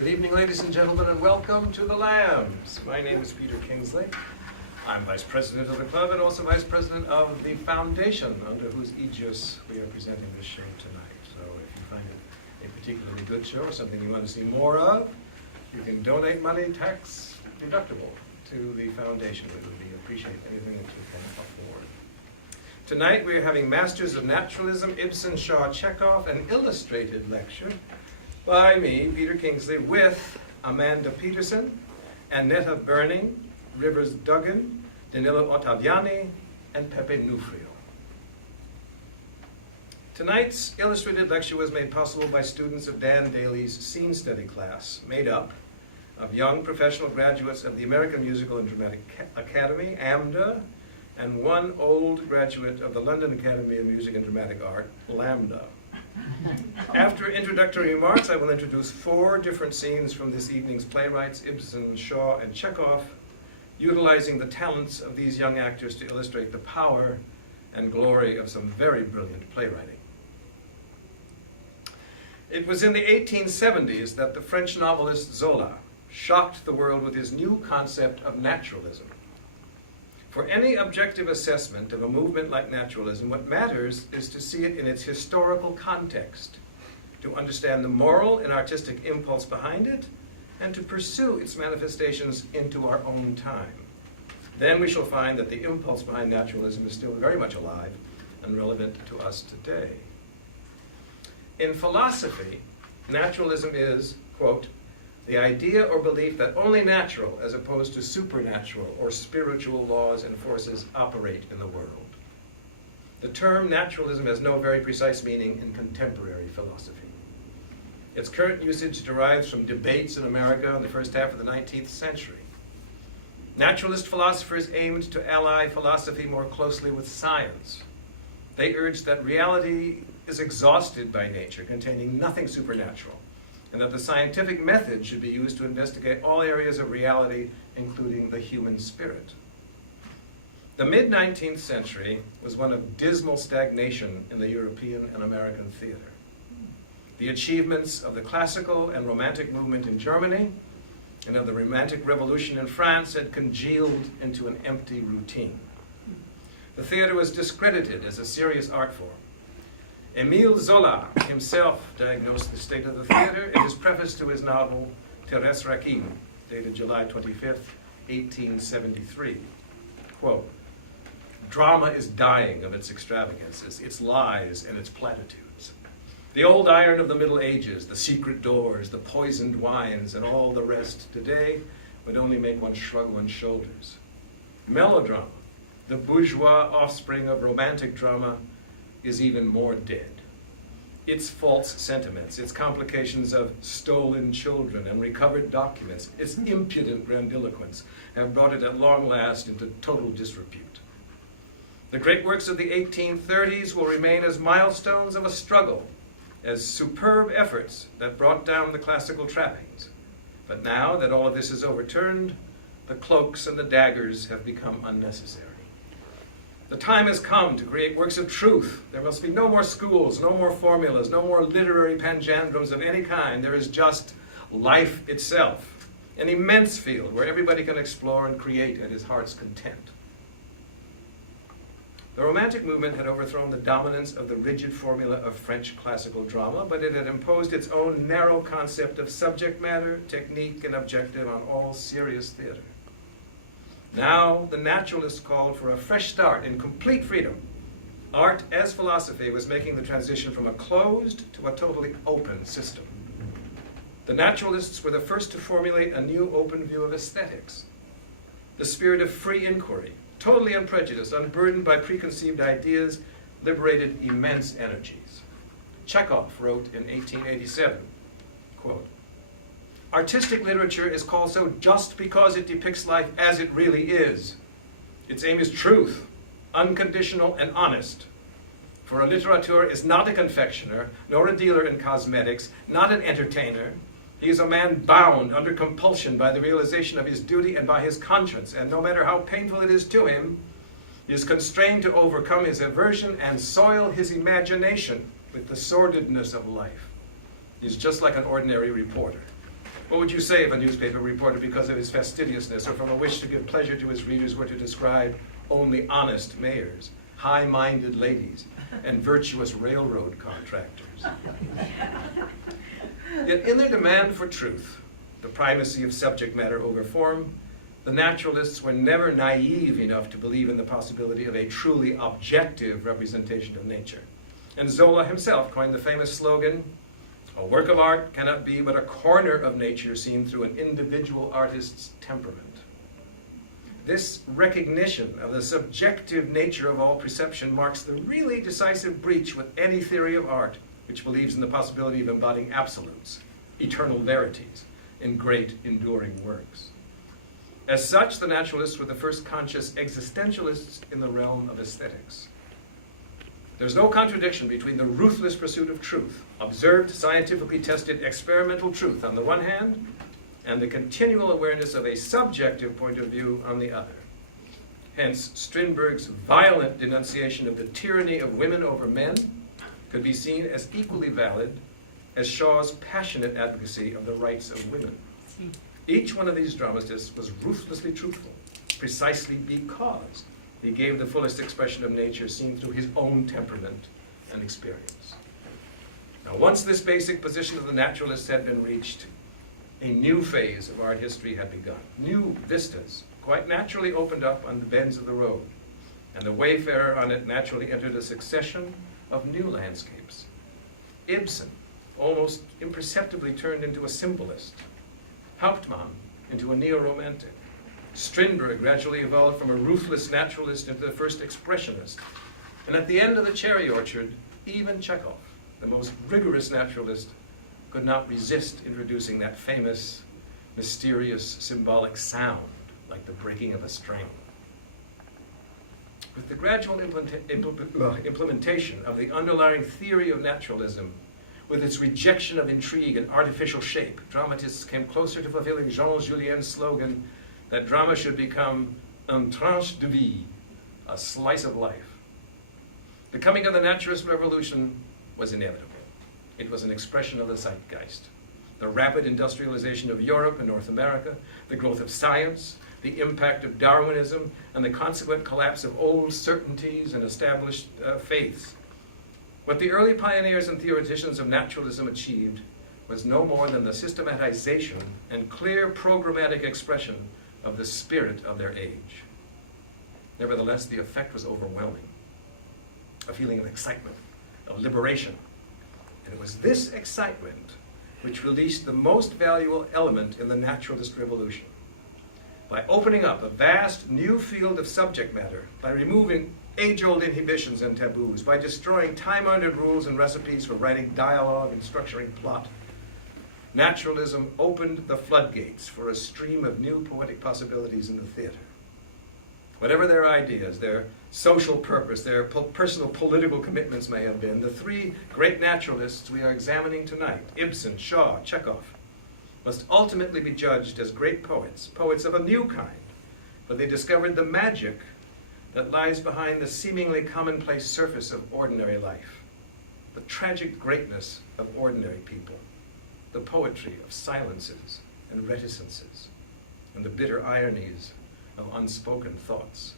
Good evening, ladies and gentlemen, and welcome to the Lambs. My name is Peter Kingsley. I'm Vice President of the club and also Vice President of the foundation under whose aegis we are presenting this show tonight. So if you find it a particularly good show or something you want to see more of, you can donate money tax deductible to the foundation. We would appreciate anything that you can afford. Tonight we are having Masters of Naturalism, Ibsen, Shaw, Chekhov, an illustrated lecture by me, Peter Kingsley, with Amanda Peterson, Annetta Burning, Rivers Duggan, Danilo Ottaviani, and Pepe Nufrio. Tonight's illustrated lecture was made possible by students of Dan Daly's Scene Study class, made up of young professional graduates of the American Musical and Dramatic Academy, AMDA, and one old graduate of the London Academy of Music and Dramatic Art, LAMDA. After introductory remarks, I will introduce 4 different scenes from this evening's playwrights, Ibsen, Shaw, and Chekhov, utilizing the talents of these young actors to illustrate the power and glory of some very brilliant playwriting. It was in the 1870s that the French novelist Zola shocked the world with his new concept of naturalism. For any objective assessment of a movement like naturalism, what matters is to see it in its historical context, to understand the moral and artistic impulse behind it, and to pursue its manifestations into our own time. Then we shall find that the impulse behind naturalism is still very much alive and relevant to us today. In philosophy, naturalism is, quote, the idea or belief that only natural, as opposed to supernatural or spiritual laws and forces, operate in the world. The term naturalism has no very precise meaning in contemporary philosophy. Its current usage derives from debates in America in the first half of the 19th century. Naturalist philosophers aimed to ally philosophy more closely with science. They urged that reality is exhausted by nature, containing nothing supernatural, and that the scientific method should be used to investigate all areas of reality, including the human spirit. The mid-19th century was one of dismal stagnation in the European and American theater. The achievements of the classical and romantic movement in Germany and of the Romantic Revolution in France had congealed into an empty routine. The theater was discredited as a serious art form. Émile Zola himself diagnosed the state of the theater in his preface to his novel, Thérèse Raquin, dated July 25th, 1873. Quote, drama is dying of its extravagances, its lies, and its platitudes. The old iron of the Middle Ages, the secret doors, the poisoned wines, and all the rest today would only make one shrug one's shoulders. Melodrama, the bourgeois offspring of romantic drama, is even more dead. Its false sentiments, its complications of stolen children and recovered documents, its impudent grandiloquence have brought it at long last into total disrepute. The great works of the 1830s will remain as milestones of a struggle, as superb efforts that brought down the classical trappings. But now that all of this is overturned, the cloaks and the daggers have become unnecessary. The time has come to create works of truth. There must be no more schools, no more formulas, no more literary panjandrums of any kind. There is just life itself, an immense field where everybody can explore and create at his heart's content. The Romantic movement had overthrown the dominance of the rigid formula of French classical drama, but it had imposed its own narrow concept of subject matter, technique, and objective on all serious theater. Now, the naturalists called for a fresh start in complete freedom. Art, as philosophy, was making the transition from a closed to a totally open system. The naturalists were the first to formulate a new open view of aesthetics. The spirit of free inquiry, totally unprejudiced, unburdened by preconceived ideas, liberated immense energies. Chekhov wrote in 1887, quote, artistic literature is called so just because it depicts life as it really is. Its aim is truth, unconditional and honest. For a litterateur is not a confectioner, nor a dealer in cosmetics, not an entertainer. He is a man bound under compulsion by the realization of his duty and by his conscience, and no matter how painful it is to him, he is constrained to overcome his aversion and soil his imagination with the sordidness of life. He's just like an ordinary reporter. What would you say if a newspaper reporter, because of his fastidiousness or from a wish to give pleasure to his readers, were to describe only honest mayors, high-minded ladies, and virtuous railroad contractors? Yet in their demand for truth, the primacy of subject matter over form, the naturalists were never naive enough to believe in the possibility of a truly objective representation of nature. And Zola himself coined the famous slogan, "A work of art cannot be but a corner of nature seen through an individual artist's temperament." This recognition of the subjective nature of all perception marks the really decisive breach with any theory of art which believes in the possibility of embodying absolutes, eternal verities, in great enduring works. As such, the naturalists were the first conscious existentialists in the realm of aesthetics. There's no contradiction between the ruthless pursuit of truth, observed, scientifically tested, experimental truth on the one hand, and the continual awareness of a subjective point of view on the other. Hence, Strindberg's violent denunciation of the tyranny of women over men could be seen as equally valid as Shaw's passionate advocacy of the rights of women. Each one of these dramatists was ruthlessly truthful, precisely because he gave the fullest expression of nature seen through his own temperament and experience. Now, once this basic position of the naturalists had been reached, a new phase of art history had begun. New vistas quite naturally opened up on the bends of the road, and the wayfarer on it naturally entered a succession of new landscapes. Ibsen almost imperceptibly turned into a symbolist, Hauptmann into a neo-romantic. Strindberg gradually evolved from a ruthless naturalist into the first expressionist. And at the end of the cherry orchard, even Chekhov, the most rigorous naturalist, could not resist introducing that famous, mysterious, symbolic sound, like the breaking of a string. With the gradual implementation of the underlying theory of naturalism, with its rejection of intrigue and artificial shape, dramatists came closer to fulfilling Jean Julien's slogan that drama should become une tranche de vie, a slice of life. The coming of the Naturalist Revolution was inevitable. It was an expression of the zeitgeist. The rapid industrialization of Europe and North America, the growth of science, the impact of Darwinism, and the consequent collapse of old certainties and established faiths. What the early pioneers and theoreticians of naturalism achieved was no more than the systematization and clear programmatic expression of the spirit of their age. Nevertheless, the effect was overwhelming. A feeling of excitement, of liberation. And it was this excitement which released the most valuable element in the naturalist revolution. By opening up a vast new field of subject matter, by removing age-old inhibitions and taboos, by destroying time-honored rules and recipes for writing dialogue and structuring plot, naturalism opened the floodgates for a stream of new poetic possibilities in the theater. Whatever their ideas, their social purpose, their personal political commitments may have been, the three great naturalists we are examining tonight, Ibsen, Shaw, Chekhov, must ultimately be judged as great poets, poets of a new kind, for they discovered the magic that lies behind the seemingly commonplace surface of ordinary life, the tragic greatness of ordinary people, the poetry of silences and reticences, and the bitter ironies of unspoken thoughts.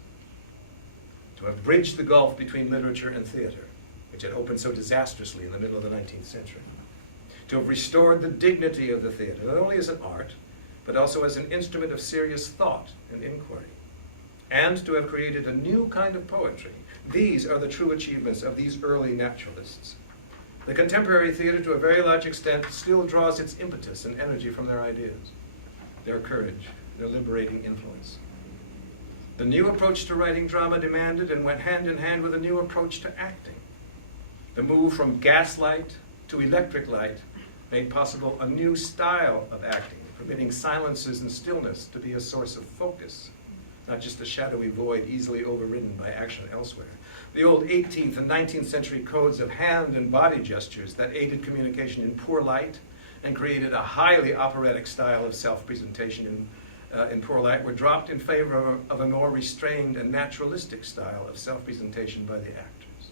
To have bridged the gulf between literature and theater, which had opened so disastrously in the middle of the 19th century. To have restored the dignity of the theater, not only as an art, but also as an instrument of serious thought and inquiry. And to have created a new kind of poetry. These are the true achievements of these early naturalists. The contemporary theater, to a very large extent, still draws its impetus and energy from their ideas, their courage, their liberating influence. The new approach to writing drama demanded and went hand in hand with a new approach to acting. The move from gaslight to electric light made possible a new style of acting, permitting silences and stillness to be a source of focus, not just a shadowy void easily overridden by action elsewhere. The old 18th and 19th century codes of hand and body gestures that aided communication in poor light and created a highly operatic style of self-presentation in poor light were dropped in favor of a more restrained and naturalistic style of self-presentation by the actors.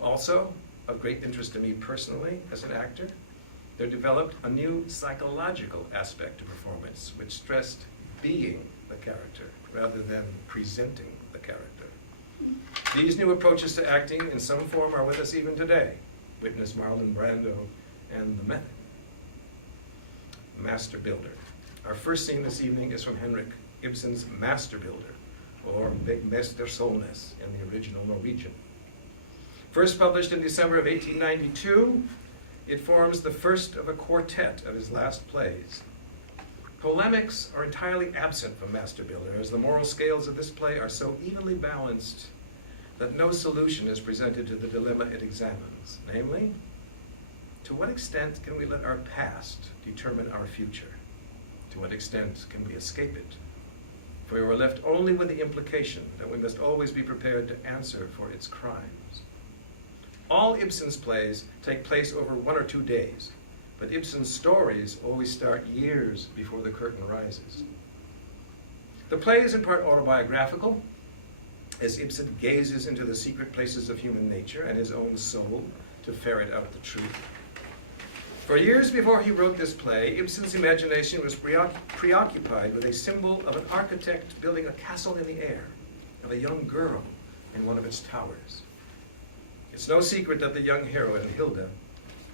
Also, of great interest to me personally as an actor, there developed a new psychological aspect to performance, which stressed being the character rather than presenting the character. These new approaches to acting in some form are with us even today. Witness Marlon Brando and The Method. Master Builder. Our first scene this evening is from Henrik Ibsen's Master Builder, or Begmester Solnes in the original Norwegian. First published in December of 1892, it forms the first of a quartet of his last plays. Polemics are entirely absent from Master Builder, as the moral scales of this play are so evenly balanced that no solution is presented to the dilemma it examines. Namely, to what extent can we let our past determine our future? To what extent can we escape it? For we were left only with the implication that we must always be prepared to answer for its crimes. All Ibsen's plays take place over 1 or 2 days, but Ibsen's stories always start years before the curtain rises. The play is in part autobiographical, as Ibsen gazes into the secret places of human nature and his own soul to ferret out the truth. For years before he wrote this play, Ibsen's imagination was preoccupied with a symbol of an architect building a castle in the air, of a young girl in one of its towers. It's no secret that the young heroine, Hilda,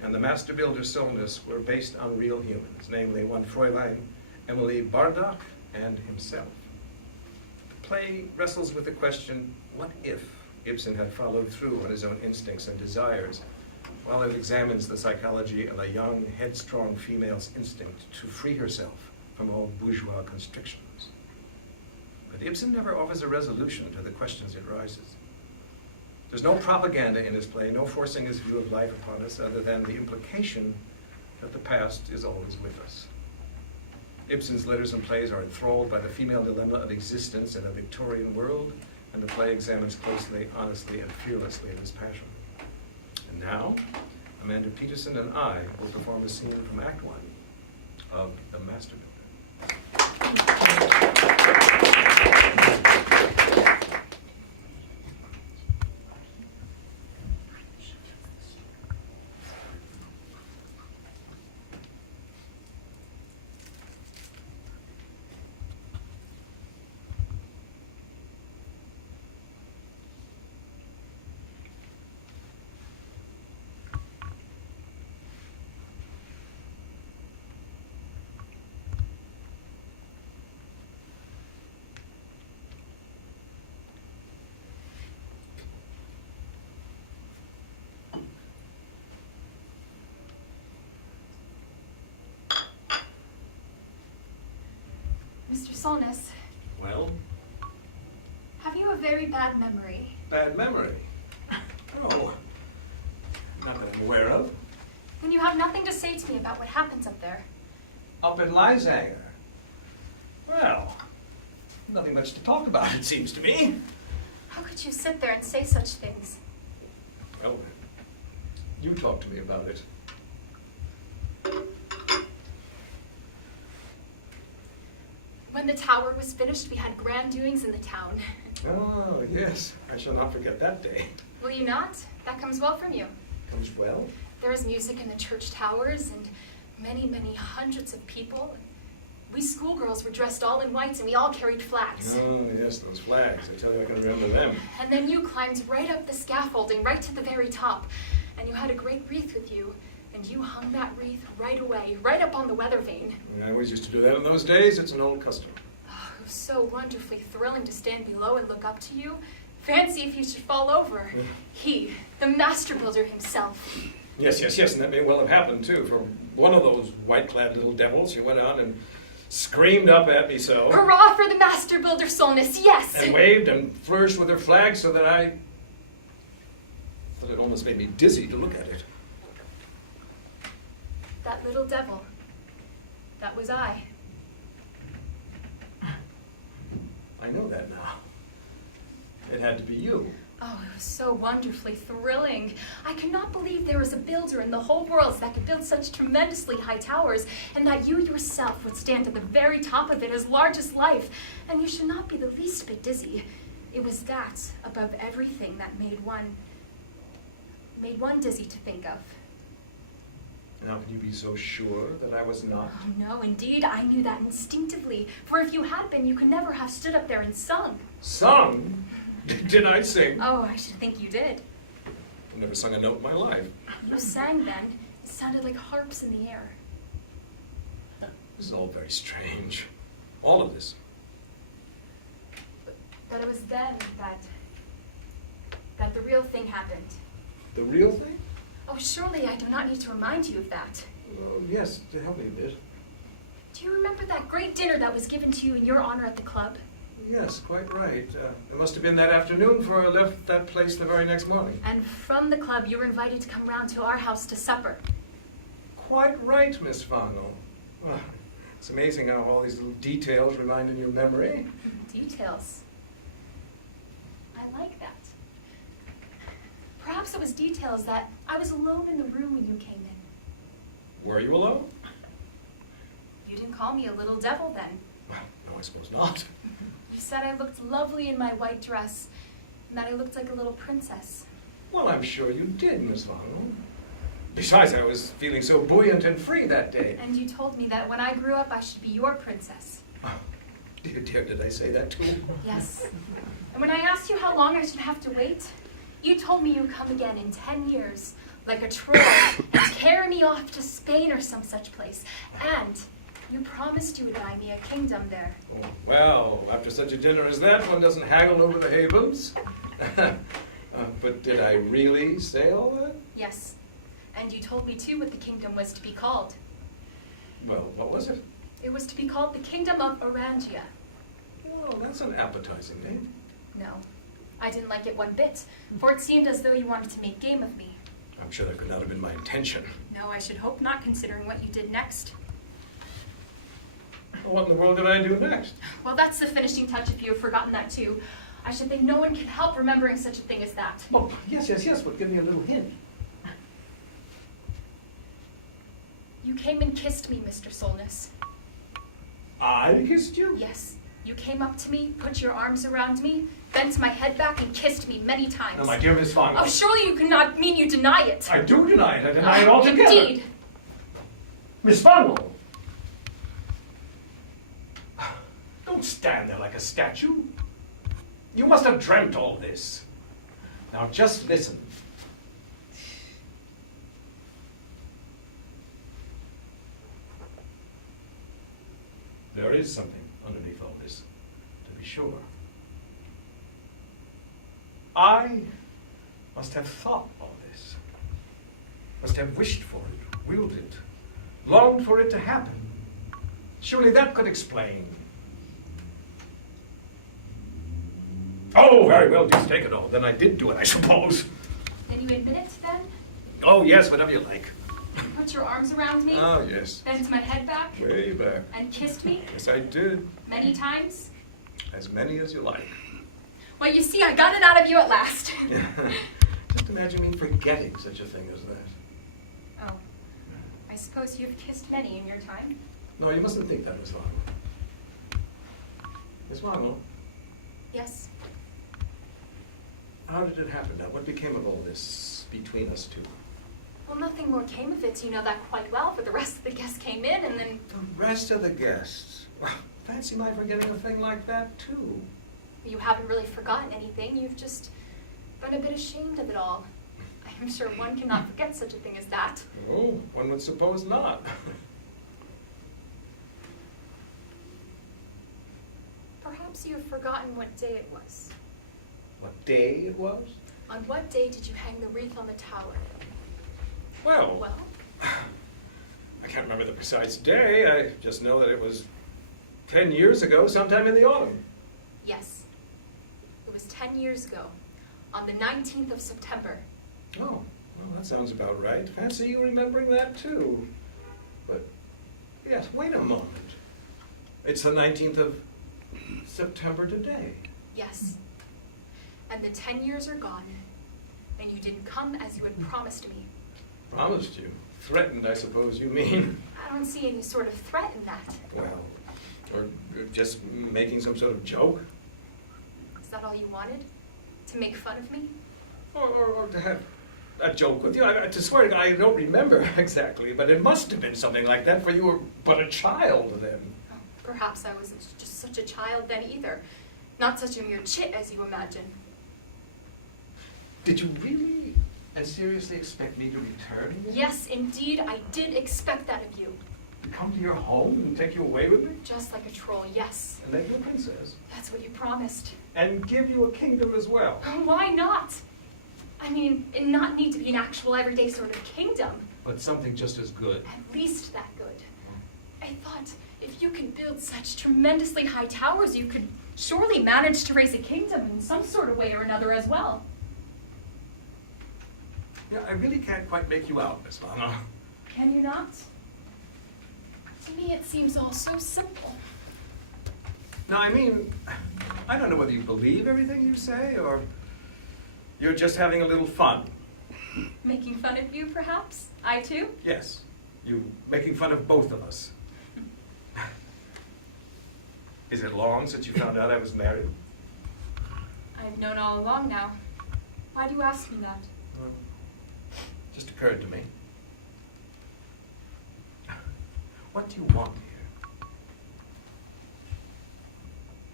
and the master builder Solness were based on real humans, namely one Fräulein, Emily Bardach, and himself. The play wrestles with the question, what if Ibsen had followed through on his own instincts and desires, while it examines the psychology of a young, headstrong female's instinct to free herself from all bourgeois constrictions. But Ibsen never offers a resolution to the questions it raises. There's no propaganda in his play, no forcing his view of life upon us, other than the implication that the past is always with us. Ibsen's letters and plays are enthralled by the female dilemma of existence in a Victorian world, and the play examines closely, honestly, and fearlessly this passion. And now, Amanda Peterson and I will perform a scene from Act 1 of The Master Builder. Mr. Solness, Well, have you a very bad memory? bad memory. Oh, not that I'm aware of. Then you have nothing to say to me about what happens up there. Up in Lysanger. Well, nothing much to talk about, it seems to me. How could you sit there and say such things? Well, you talk to me about it. When the tower was finished, we had grand doings in the town. Oh, yes. I shall not forget that day. Will you not? That comes well from you. Comes well. There was music in the church towers and many, many hundreds of people. We schoolgirls were dressed all in white and we all carried flags. Oh, yes, those flags. I tell you, I can remember them. And then you climbed right up the scaffolding, right to the very top. And you had a great wreath with you. And you hung that wreath right away, right up on the weather vane. I always used to do that in those days. It's an old custom. Oh, it was so wonderfully thrilling to stand below and look up to you. Fancy if you should fall over. He, the master builder himself. Yes, and that may well have happened, too. For one of those white-clad little devils who went on and screamed up at me so. Hurrah for the master builder, Solness, yes! And waved and flourished with her flag so that I thought it almost made me dizzy to look at it. That little devil, that was I. I know that now. It had to be you. Oh, it was so wonderfully thrilling. I could not believe there was a builder in the whole world that could build such tremendously high towers, and that you yourself would stand at the very top of it as large as life, and you should not be the least bit dizzy. It was that, above everything, that made one dizzy to think of. Now, can you be so sure that I was not? Oh, no, indeed, I knew that instinctively. For if you had been, you could never have stood up there and sung. Sung? Did I sing? Oh, I should think you did. I've never sung a note in my life. You sang then. It sounded like harps in the air. This is all very strange. All of this. But it was then that the real thing happened. The real thing? Oh, surely I do not need to remind you of that. Yes, to help me a bit. Do you remember that great dinner that was given to you in your honor at the club? Yes, quite right. It must have been that afternoon, for I left that place the very next morning. And from the club, you were invited to come round to our house to supper. Quite right, Miss Farnell. Well, it's amazing how all these little details remain in your memory. Details. I like that. Perhaps it was details that I was alone in the room when you came in. Were you alone? You didn't call me a little devil then. Well, no, I suppose not. You said I looked lovely in my white dress, and that I looked like a little princess. Well, I'm sure you did, Miss Farnell. Besides, I was feeling so buoyant and free that day. And you told me that when I grew up, I should be your princess. Oh, dear, did I say that too? Yes. And when I asked you how long I should have to wait, you told me you'd come again in 10 years, like a troll, and carry me off to Spain or some such place. And you promised you would buy me a kingdom there. Oh, well, after such a dinner as that, one doesn't haggle over the havens. But did I really say all that? Yes. And you told me, too, what the kingdom was to be called. Well, what was it? It was to be called the Kingdom of Orangia. Oh, that's an appetizing name. No, I didn't like it one bit, for it seemed as though you wanted to make game of me. I'm sure that could not have been my intention. No, I should hope not, considering what you did next. Well, what in the world did I do next? Well, that's the finishing touch if you have forgotten that, too. I should think no one can help remembering such a thing as that. Oh, yes, but give me a little hint. You came and kissed me, Mr. Solness. I kissed you? Yes. You came up to me, put your arms around me, bent my head back, and kissed me many times. Now, my dear Miss Farnell. Oh, surely you cannot mean you deny it. I do deny it. I deny it altogether. Indeed. Miss Farnell. Don't stand there like a statue. You must have dreamt all this. Now just listen. There is something underneath all this, to be sure. I must have thought all this, must have wished for it, willed it, longed for it to happen. Surely that could explain. Oh, very well, just take it all. Then I did do it, I suppose. Then you admit it, then? Oh, yes, whatever you like. You put your arms around me, Oh, yes. bent my head back, Way back. and kissed me Yes, I did. many times? As many as you like. Well, you see, I got it out of you at last. Just imagine me forgetting such a thing as that. Oh, I suppose you've kissed many in your time? No, you mustn't think that, Miss Farnell. Miss Farnell, Yes. how did it happen now? What became of all this between us two? Well, nothing more came of it. You know that quite well, for the rest of the guests came in, and then... The rest of the guests. Well, fancy my forgetting a thing like that, too. You haven't really forgotten anything. You've just been a bit ashamed of it all. I'm sure one cannot forget such a thing as that. Oh, one would suppose not. Perhaps you have forgotten what day it was. What day it was? On what day did you hang the wreath on the tower? Well, Well, I can't remember the precise day. I just know that it was 10 years ago, sometime in the autumn. yes. It was 10 years ago, on the 19th of September. Oh, well, that sounds about right. Fancy you remembering that, too. But, yes, wait a moment. It's the 19th of September today. Yes. And the 10 years are gone, and you didn't come as you had promised me. Promised you. Threatened, I suppose you mean. I don't see any sort of threat in that. Well, or just making some sort of joke. Is that all you wanted? To make fun of me? Or to have a joke with you. To swear to God, I don't remember exactly, but it must have been something like that, for you were but a child then. Oh, perhaps I wasn't just such a child then either. Not such a mere chit as you imagine. Did you really and seriously expect me to return? Yes, indeed, I did expect that of you. To come to your home and take you away with me? Just like a troll, yes. And make you a princess? That's what you promised. And give you a kingdom as well? Why not? I mean, it not need to be an actual everyday sort of kingdom. But something just as good. At least that good. I thought if you could build such tremendously high towers, you could surely manage to raise a kingdom in some sort of way or another as well. Yeah, I really can't quite make you out, Miss Lana. Can you not? To me, it seems all so simple. Now, I mean, I don't know whether you believe everything you say, or you're just having a little fun. Making fun of you, perhaps? I too? Yes, you making fun of both of us. Is it long since you found out I was married? I've known all along now. Why do you ask me that? Well, just occurred to me. What do you want here?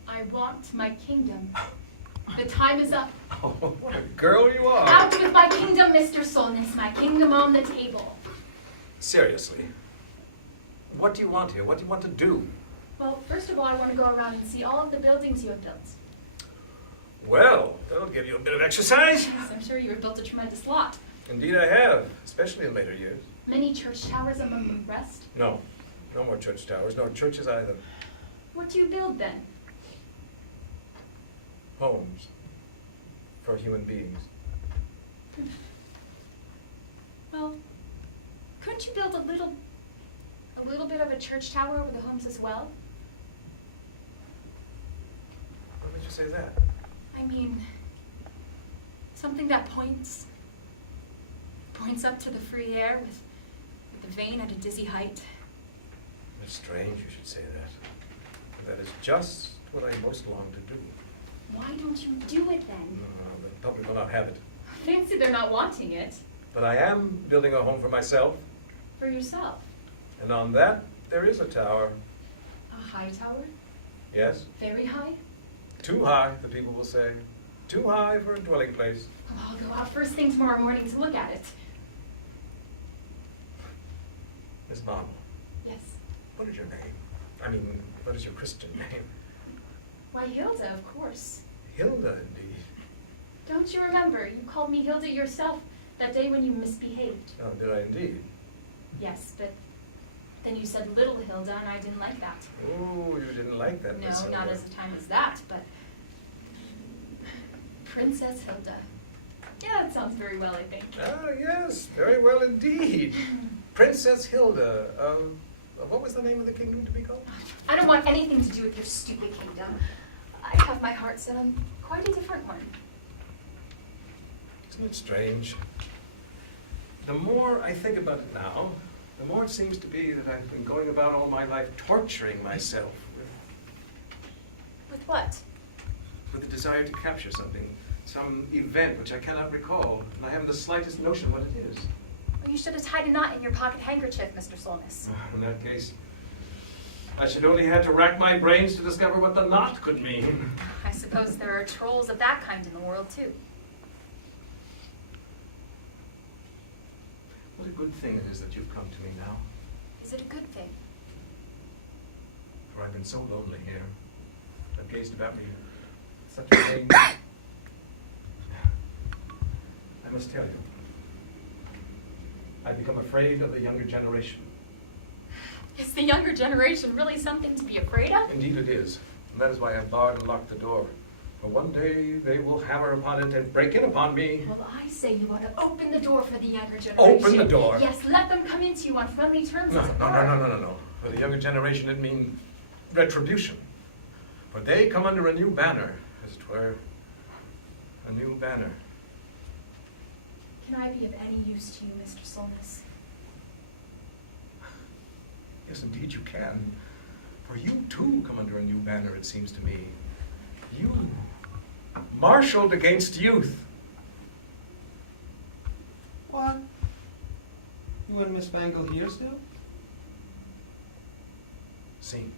I want my kingdom. The time is up. Oh, what a girl you are! Out with my kingdom, Mr. Solness. My kingdom on the table. Seriously, what do you want here? What do you want to do? Well, first of all, I want to go around and see all of the buildings you have built. Well, that'll give you a bit of exercise. Yes, I'm sure you have built a tremendous lot. Indeed I have, especially in later years. Many church towers among the rest. No, no more church towers, nor churches either. What do you build then? Homes for human beings. Well, couldn't you build a little bit of a church tower over the homes as well? What made you say that? I mean, something that points up to the free air with the vane at a dizzy height. It's strange you should say that. But that is just what I most long to do. Why don't you do it then? The public will not have it. Fancy they're not wanting it. But I am building a home for myself, For yourself. and on that there is a tower. A high tower? Yes, Very high? too high, the people will say. Too high for a dwelling place. Well, I'll go out first thing tomorrow morning to look at it. Miss Marble, Yes. what is your name? I mean, what is your Christian name? Why, Hilda, of course. Hilda, indeed. Don't you remember? You called me Hilda yourself that day when you misbehaved. Oh, did I indeed? Yes, but then you said little Hilda, and I didn't like that. Oh, you didn't like that, Miss No, Hilda. not as a time as that, but Princess Hilda. Yeah, that sounds very well, I think. Ah, yes, very well indeed. Princess Hilda of what was the name of the kingdom to be called? I don't want anything to do with your stupid kingdom. I have my heart set on quite a different one. Isn't it strange? The more I think about it now, the more it seems to be that I've been going about all my life torturing myself With what? with the desire to capture something, some event which I cannot recall, and I haven't the slightest notion what it is. Well, you should have tied a knot in your pocket handkerchief, Mr. Solness. In that case, I should only have to rack my brains to discover what the knot could mean. I suppose there are trolls of that kind in the world, too. What a good thing it is that you've come to me now, Is it a good thing? for I've been so lonely here. I've gazed about me with such pain. I must tell you, I've become afraid of the younger generation. Is the younger generation really something to be afraid of? Indeed it is, and that is why I've barred and locked the door. For one day they will hammer upon it and break in upon me. Well, I say you ought to open the door for the younger generation. Open the door? Yes, let them come into you on friendly terms. No, as it no, were. no, no, no, no, no. For the younger generation it means retribution. For they come under a new banner, as it were. A new banner. Can I be of any use to you, Mr. Solness? Yes, indeed you can. For you too come under a new banner, it seems to me. You, marshaled against youth. Miss Bangle here still? Scene.